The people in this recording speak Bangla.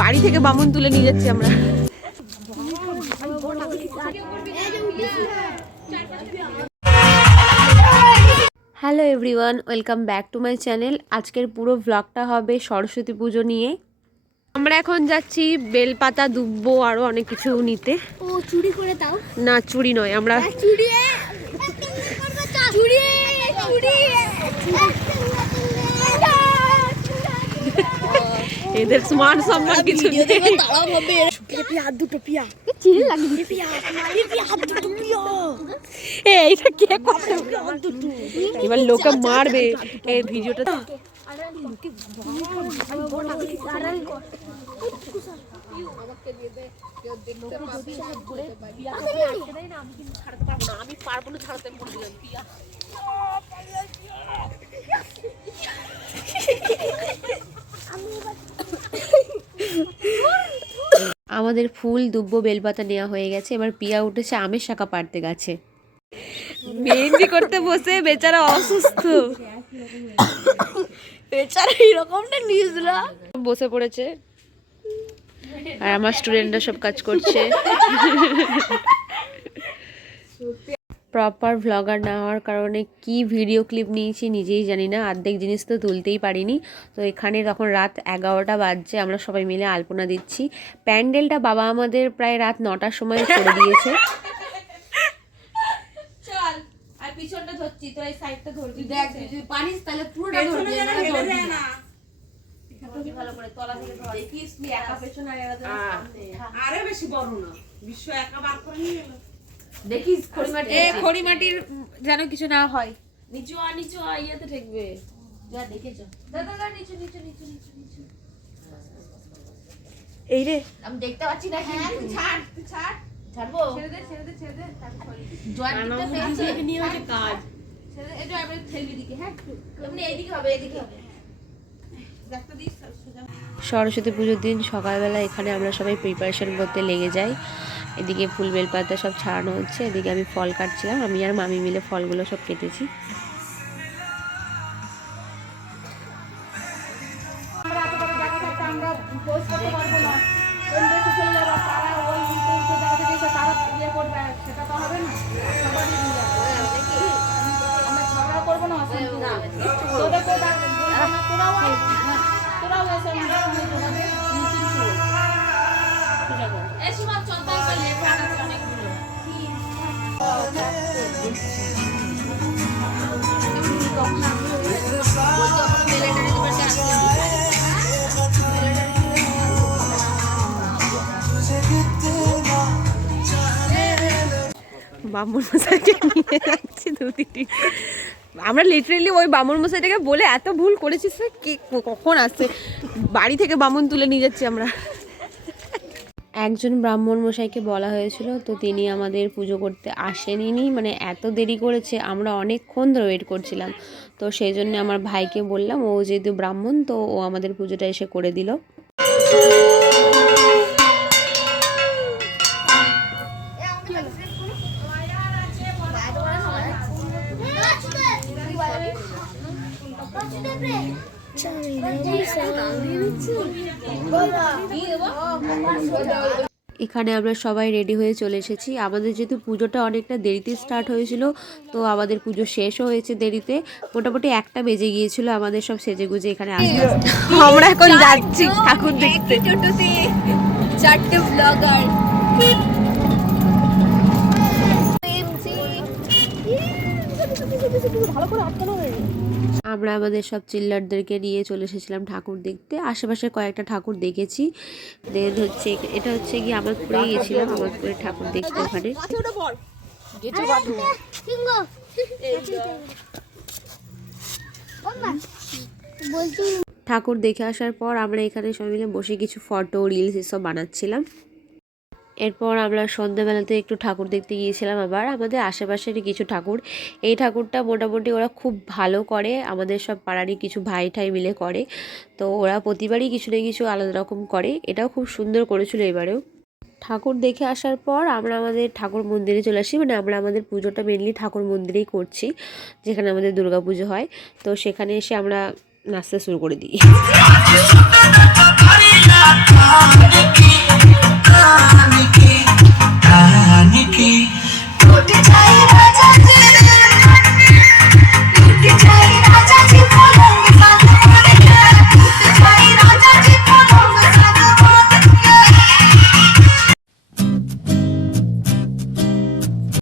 বাড়ি থেকে বামুন তুলে নিয়ে যাচ্ছি আমরা। Hello everyone, welcome back to my channel. আজকের পুরো ব্লগটা হবে সরস্বতী পুজো নিয়ে। আমরা এখন যাচ্ছি বেলপাতা, দুব্বো, আরো অনেক কিছু নিতে। ও চুরি করে দাও না, চুরি নয়, আমরা চুরি চুরি চুরি এদের মান সম্মান কিছু নেই। তাড়াও হবে পিয়া দুটো পিয়া চিড়ে লাগবে পিয়া হাত দুটো পিয়া এইটা কে কথা দুটো এবার লোকে মারবে এই ভিডিওটা। আমি পারবো না ছাড়াতে, আমাদের ফুল, দুব্বো, বেলপাতা নেওয়া হয়ে গেছে। এবার পিয়া উঠেছে আমের শাখা পাড়তে গেছে। মেহেন্দি করতে বসে বেচারা অসুস্থ, বেচারা এরকমটা নিউজরা বসে পড়েছে। আর আমার স্টুডেন্টরা সব কাজ করছে। প্রপার ভ্লগার না হওয়ার কারণে কি ভিডিও ক্লিপ নিয়েছি নিজেই জানি না, অর্ধেক জিনিস তো তুলতেই পারিনি। তো এখানে তখন রাত 11টা বাজছে, আমরা সবাই মিলে আলপনা দিচ্ছি। প্যান্ডেলটা বাবা আমাদের প্রায় রাত 9টার সময় করে দিয়েছে। চল আর পিছনটা ধরছি, তো এই সাইডটা ধরবি, দেখ যদি পারিস তাহলে পুরোটা ধরবি না। ভালো করে তলা থেকে ধর, দেখিস তুই একা পেছন আর এরা সামনে। আরে বেশি বড় না, বিশ্ব একা বার করে নিয়ে গেল। দেখিস খড়িমাটির যেন কিছু না হয়। নিচু ইয়েতে ঠেকবে। যা দেখে যা, দাদা নিচু নিচু নিচু নিচু নিচু। এই রে আমি দেখতে পাচ্ছি না। হ্যাঁ তুই ছাড়, তুই ছাড়। ছাড়বো, ছেড়ে দে ছেড়ে দে ছেড়ে দে। তারপর জয়েন্টটা দেখছি নিয়ে হচ্ছে কাজ। ছেড়ে দে, এটা আমি ঠেলবি দিকে। হ্যাঁ এমনি এইদিকে হবে, এইদিকে হবে। দেখতে দিস। সরস্বতী পুজোর দিন সকালবেলা এখানে আমরা সবাই প্রিপারেশন করতে লেগে যাই। এদিকে ফুল, বেলপাতা সব ছাড়ানো হচ্ছে, এদিকে আমি ফল কাটছিলাম। আমি আর মামি মিলে ফলগুলো সব কেটেছি। বামুন মশাইকে নিয়ে যাচ্ছি দুদিটি। আমরা লিটারেলি ওই বামুন মশাইটাকে বলে এত ভুল করেছি, স্যার কে কখন আসছে। বাড়ি থেকে বামুন তুলে নিয়ে যাচ্ছি আমরা। একজন ব্রাহ্মণ মশাইকে বলা হয়েছিল, তো তিনি আমাদের পুজো করতে আসেনি। মানে এত দেরি করেছে, আমরা অনেকক্ষণ ধরে ওয়েট করছিলাম। তো সেই জন্য আমার ভাইকে বললাম, ও যেহেতু ব্রাহ্মণ তো ও আমাদের পুজোটা এসে করে দিল। এখানে আমরা সবাই রেডি হয়ে চলে এসেছি। আমাদের যেহেতু পুজোটা অনেকটা দেরিতে স্টার্ট হয়েছিল, তো আমাদের পুজো শেষও হয়েছে দেরিতে। মোটামুটি 1টা বেজে গিয়েছিল আমাদের সব সেজেগুজে এখানে আসতে। আমরা এখন যাচ্ছি ঠাকুর দেখতে। টোটোতে 4টে ব্লগার ভালো করে আটকানো হয়ে গেছে। আমরা আমাদের সব চিল্লারদেরকে নিয়ে চলে এসেছিলাম ঠাকুর দেখতে। আশেপাশে কয়েকটা ঠাকুর দেখেছি। দেন হচ্ছে এটা হচ্ছে কি আমাদপুরে গেছিলাম, আমাদপুরে ঠাকুর দেখতে। ওখানে ঠাকুর দেখে আসার পর আমরা এখানে সবাই মিলে বসে কিছু ফটো, রিলস এসব বানাচ্ছিলাম। এরপর আমরা সন্ধ্যাবেলাতে একটু ঠাকুর দেখতে গিয়েছিলাম আবার আমাদের আশেপাশের কিছু ঠাকুর। এই ঠাকুরটা মোটামুটি ওরা খুব ভালো করে, আমাদের সব পাড়ারই কিছু ভাই ঠাই মিলে করে। তো ওরা প্রতিবারই কিছু না কিছু আলাদা রকম করে। এটাও খুব সুন্দর করেছিল এবারেও। ঠাকুর দেখে আসার পর আমরা আমাদের ঠাকুর মন্দিরে চলে আসি। মানে আমরা আমাদের পুজোটা মেনলি ঠাকুর মন্দিরেই করছি, যেখানে আমাদের দুর্গা পুজো হয়। তো সেখানে এসে আমরা নাচতে শুরু করে দিই।